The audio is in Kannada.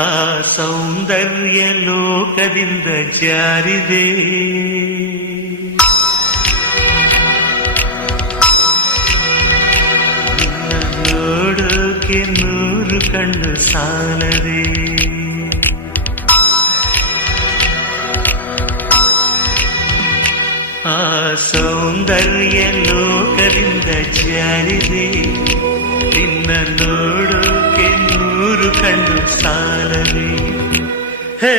ಆ ಸೌಂದರ್ಯ ಲೋಕದಿಂದ ಜಾರಿದೆ. ನೋಡೋಕೆ 100 ಕಣ್ಣು ಸಾಲದೆ. ಆ ಸೌಂದರ್ಯ ಲೋಕದಿಂದ ಜಾರಿದೆ. ನಿನ್ನ ನೋಡೋಕೆ 100 ಕಣ್ಣು ಸಾಲದೆ. ಹೇ